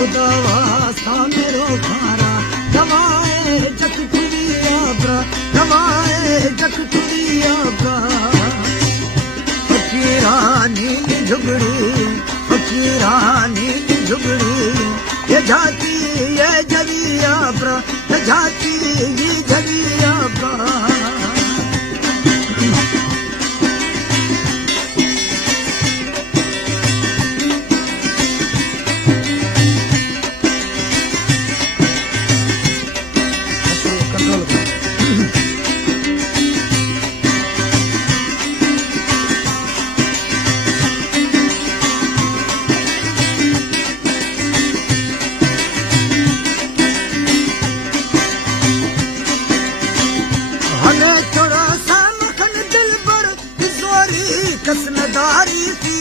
खुदा वास्ता मेरो खारा दवाए जक टुरिया ब्रा दवाए जक टुरिया ब्रा फकीरानी झुगड़ी ये जाती ये जलिया ब्रा ये जाती ये जलिया ब्रा कसनदारी थी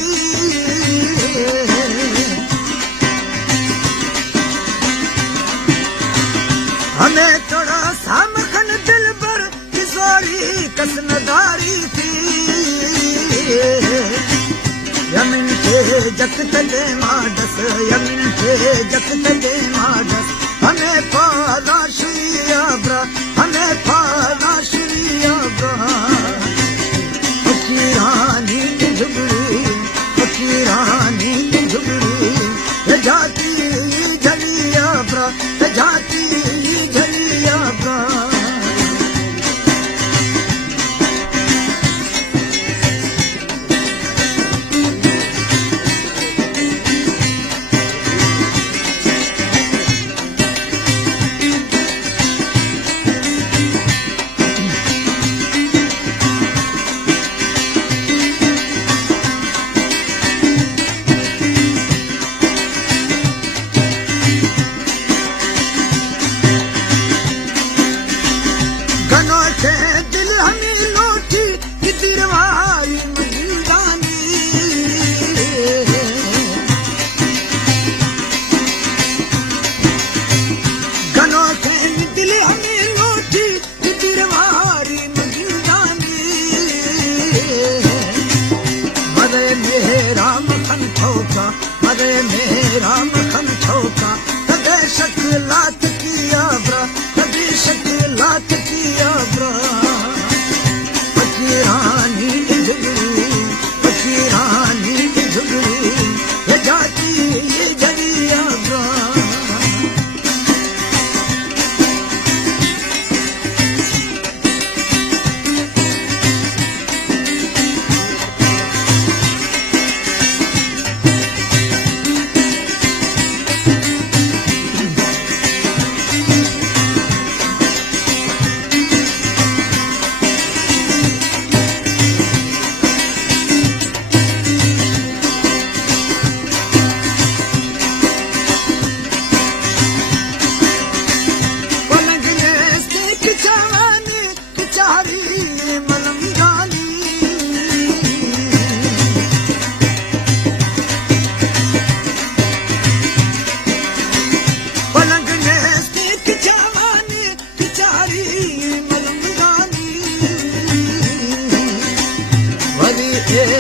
हमें थोड़ा सा मखन दिल पर किशोरी कसनदारी थी यमिन के जक तले माडस यमिन के जक तले माडस हमें पाला शुरिया ब्रा हमें पाला शुरिया ब्रा फकीरानी झुगड़ी ये जाती झलिया ब्रा ये जाती झलिया ब्रा दिल हमें लौटी तिरवारी मजूदानी गनों के दिल हमें लौटी तिरवारी मजूदानी मरे मेरा मखन ठोका मरे मेरा मखन ठोका कदे शक्लात किया ब्रा कदे शक्लात किया ब्रा फकीरानी झुगड़ी ये जाती ये जलिया ब्रा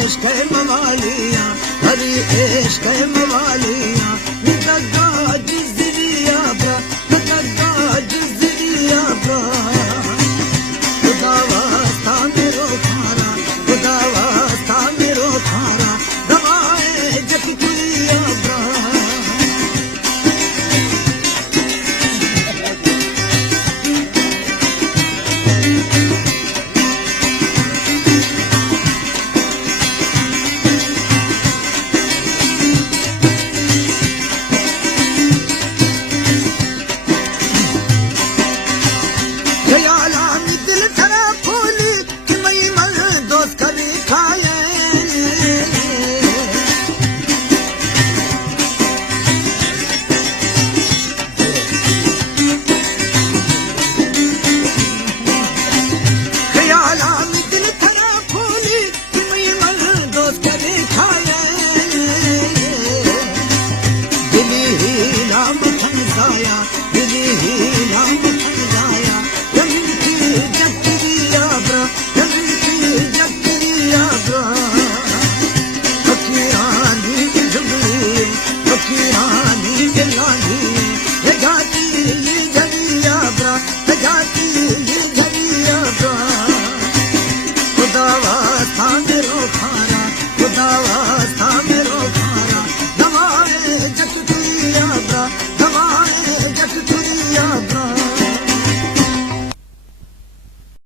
इश्क़ मवालियाँ हरी इश्क़ मवालियाँ